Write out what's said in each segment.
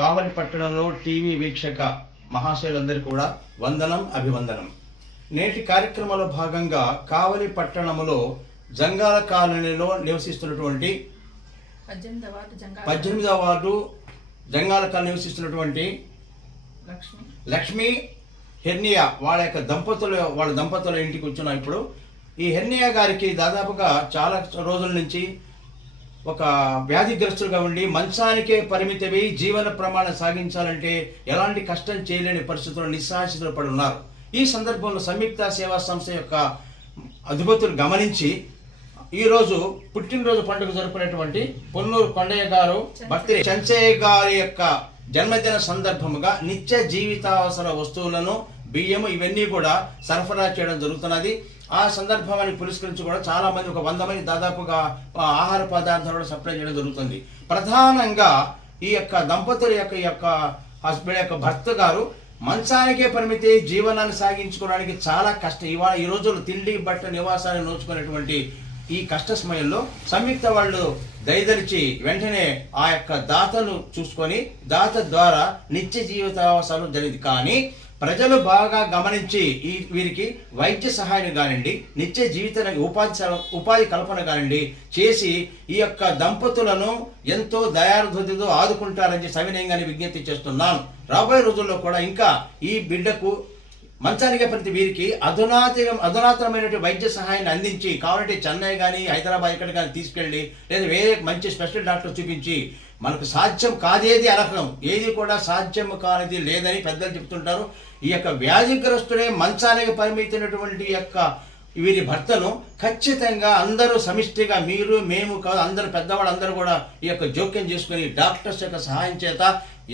కావలి పట్టణంలో టీవీ వీక్షక మహాశయులందరికీ కూడా వందనం అభివందనం. నేటి కార్యక్రమంలో భాగంగా కావలి పట్టణంలో జంగాల కాలనీలో నివసిస్తున్నటువంటి 18వ వార్డు జంగాల కాలనీ నివసిస్తున్నటువంటి లక్ష్మి హెర్నియా వాళ్ళ దంపతుల ఇంటికి వచ్చిన ఇప్పుడు ఈ హెర్నియా గారికి దాదాపుగా చాలా రోజుల నుంచి ఒక వ్యాధిగ్రస్తులుగా ఉండి మంచానికే పరిమితమై జీవన ప్రమాణం సాగించాలంటే ఎలాంటి కష్టం చేయలేని పరిస్థితుల్లో నిస్సహాయస్థితిలో పడి ఉన్నారు. ఈ సందర్భంలో సంయుక్త సేవా సంస్థ యొక్క అధిపతులు గమనించి ఈరోజు పుట్టినరోజు పండుగ జరుపుకునేటువంటి పొన్నూరు కొండయ్య గారు బర్త్డే చెంచయ్య గారి యొక్క జన్మదిన సందర్భముగా నిత్య జీవితావసర వస్తువులను బియ్యము ఇవన్నీ కూడా సరఫరా చేయడం జరుగుతున్నది. ఆ సందర్భాన్ని పురస్కరించి కూడా చాలా మంది ఒక 100 మంది దాదాపుగా ఆహార పదార్థాలు కూడా సప్లై చేయడం జరుగుతుంది. ప్రధానంగా ఈ యొక్క దంపతుల యొక్క హస్బెండ్ యొక్క భర్త గారు మంచానికే పరిమితి జీవనాన్ని సాగించుకోవడానికి చాలా కష్టం. ఈ రోజుల్లో తిండి బట్ట నివాసాన్ని నోచుకునేటువంటి ఈ కష్ట సమయంలో సంయుక్త వాళ్ళు దయదలిచి వెంటనే ఆ యొక్క దాతను చూసుకొని దాత ద్వారా నిత్య జీవితావసరాలు జరిగింది. కానీ ప్రజలు బాగా గమనించి వీరికి వైద్య సహాయం కానివ్వండి, నిత్య జీవితానికి ఉపాధి కల్పన కానివ్వండి చేసి ఈ యొక్క దంపతులను ఎంతో దయార్థుతో ఆదుకుంటారని సవినయంగానే విజ్ఞప్తి చేస్తున్నాను. రాబోయే రోజుల్లో కూడా ఇంకా ఈ బిడ్డకు మంచానికే ప్రతి వీరికి అధునాతనమైనటువంటి వైద్య సహాయాన్ని అందించి కావాలంటే చెన్నై కానీ హైదరాబాద్ ఇక్కడ కానీ తీసుకెళ్ళి లేదా వేరే మంచి స్పెషల్ డాక్టర్ చూపించి మనకు సాధ్యం కాదేది అనకం ఏది కూడా సాధ్యం కానిది లేదని పెద్దలు చెప్తుంటారు. ఈ యొక్క వ్యాధిగ్రస్తుడే మంచానికి పరిమితమైనటువంటి యొక్క వీరి భర్తను ఖచ్చితంగా అందరూ సమిష్టిగా మీరు మేము కాదు అందరూ పెద్దవాళ్ళు అందరూ కూడా ఈ యొక్క జోక్యం చేసుకుని డాక్టర్స్ యొక్క సహాయం చేత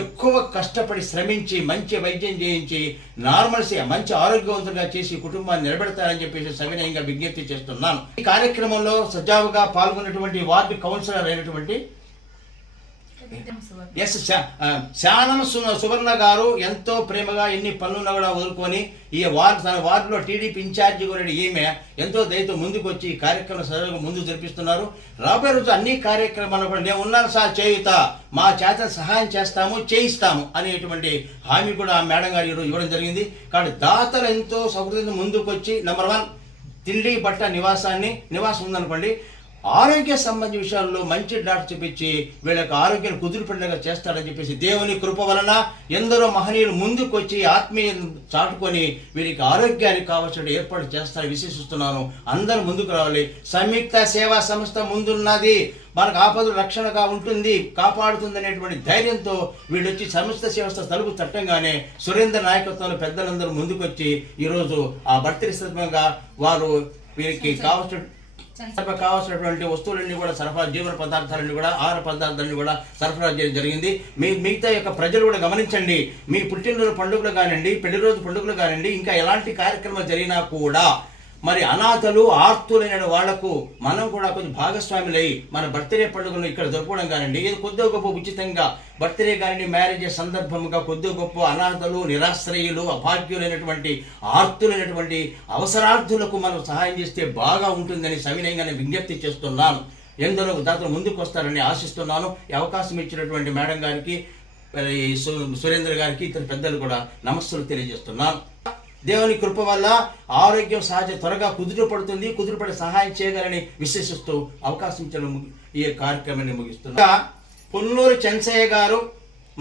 ఎక్కువ కష్టపడి శ్రమించి మంచి వైద్యం చేయించి నార్మల్సీ మంచి ఆరోగ్యవంతంగా చేసి కుటుంబాన్ని నిలబెడతారని చెప్పేసి సవినయంగా విజ్ఞప్తి చేస్తున్నాను. ఈ కార్యక్రమంలో సజావుగా పాల్గొన్నటువంటి వార్డు కౌన్సిలర్ అయినటువంటి శానం సువర్ణ గారు ఎంతో ప్రేమగా ఎన్ని పనులున్నా కూడా వదులుకొని ఈ తన వార్డులో టీడీపీ ఇన్ఛార్జి కూడా ఈమె ఎంతో దయతో ముందుకు వచ్చి ఈ కార్యక్రమం సజావుగా ముందుకు జరిపిస్తున్నారు. రాబోయే రోజు అన్ని కార్యక్రమాలు కూడా నేను ఉన్నాను సార్ చేయుత మా చేత సహాయం చేస్తాము చేయిస్తాము అనేటువంటి హామీ కూడా మేడం గారు ఈరోజు ఇవ్వడం జరిగింది. కాబట్టి దాతలు ఎంతో సౌకర్యంతో ముందుకు వచ్చి నెంబర్ 1 తిండి బట్ట నివాసం ఉందనుకోండి ఆరోగ్య సంబంధ విషయాల్లో మంచి డాక్టర్ చూపించి వీళ్ళకి ఆరోగ్యాన్ని కుదురుపడేలా చేస్తాడని చెప్పేసి దేవుని కృప వలన ఎందరో మహనీయులు ముందుకు వచ్చి ఆత్మీయ చాటుకొని వీరికి ఆరోగ్యానికి కావాల్సిన ఏర్పాటు చేస్తారని విశ్వసిస్తున్నాను. అందరూ ముందుకు రావాలి. సంయుక్త సేవా సంస్థ ముందున్నది, మనకు ఆపదలు రక్షణగా ఉంటుంది, కాపాడుతుంది అనేటువంటి ధైర్యంతో వీళ్ళు వచ్చి సంస్థ సంస్థ తలుపు తట్టంగానే సురేంద్ర నాయకత్వంలో పెద్దలందరూ ముందుకు వచ్చి ఈరోజు ఆ బర్త్డే సందర్భంగా వారు వీరికి కావాల్సినటువంటి వస్తువులన్నీ కూడా సరఫరా జీవన పదార్థాలన్నీ కూడా ఆహార పదార్థాలన్నీ కూడా సరఫరా చేయడం జరిగింది. మిగతా యొక్క ప్రజలు కూడా గమనించండి. మీ పుట్టినరోజు పండుగలు కానివ్వండి, పెళ్లి రోజు పండుగలు కానివ్వండి, ఇంకా ఎలాంటి కార్యక్రమం జరిగినా కూడా మరి అనాథలు ఆర్తులైన వాళ్లకు మనం కూడా కొంచెం భాగస్వాములై మన బర్త్డే పండుగను ఇక్కడ జరుపుకోవడం కానివ్వండి, ఏదో కొద్దిగా గొప్ప ఉచితంగా బర్త్డే కానివ్వండి మ్యారేజ్ సందర్భంగా కొద్దిగా గొప్ప అనాథలు నిరాశ్రయులు అభాగ్యులైనటువంటి ఆర్తులైనటువంటి అవసరార్థులకు మనం సహాయం చేస్తే బాగా ఉంటుందని సవినయంగా నేను విజ్ఞప్తి చేస్తున్నాను. ఎందరో దాతలు ముందుకు వస్తారని ఆశిస్తున్నాను. ఈ అవకాశం ఇచ్చినటువంటి మేడం గారికి సురేంద్ర గారికి ఇతర పెద్దలు కూడా నమస్సులు తెలియజేస్తున్నాను. దేవుని కృప వల్ల ఆరోగ్యం త్వరగా కుదురుపడి సహాయం చేయగలని విశ్వసిస్తూ అవకాశం ఇచ్చడం ఈ కార్యక్రమాన్ని ముగిస్తున్నా. పొన్నూరు చెంచయ్య గారు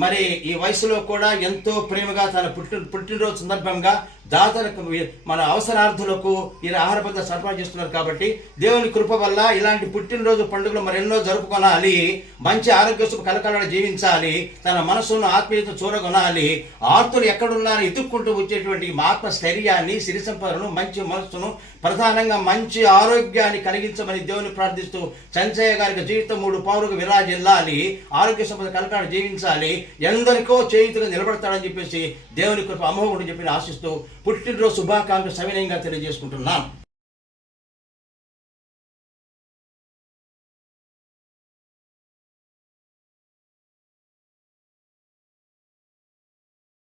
మరి ఈ వయసులో కూడా ఎంతో ప్రేమగా తన పుట్టినరోజు సందర్భంగా దాతలకు మన అవసరార్థులకు ఈ ఆహార పదార్థాలు సరఫరా చేస్తున్నారు. కాబట్టి దేవుని కృప వల్ల ఇలాంటి పుట్టినరోజు పండుగలు మరెన్నో జరుపుకోనాలి, మంచి ఆరోగ్య కలకల జీవించాలి, తన మనసును ఆత్మీయత చూరగొనాలి, ఆర్తులు ఎక్కడున్నారో ఎత్తుక్కుంటూ వచ్చేటువంటి ఆత్మ స్థైర్యాన్ని సిరి సంపదను మంచి మనస్సును ప్రధానంగా మంచి ఆరోగ్యాన్ని కలిగించమని దేవుని ప్రార్థిస్తూ చెంచయ్య గారికి జీవితం 3 పౌరులకు విరాజిల్లాలి, ఆరోగ్య సంపద కలకాడ జీవించాలి, ఎందరికో చేయుతుగా నిలబడతాడని చెప్పేసి దేవుని కృప అమోఘుడు చెప్పి ఆశిస్తూ పుట్టినరోజు శుభాకాంక్షలు సవినయంగా తెలియజేసుకుంటున్నాను.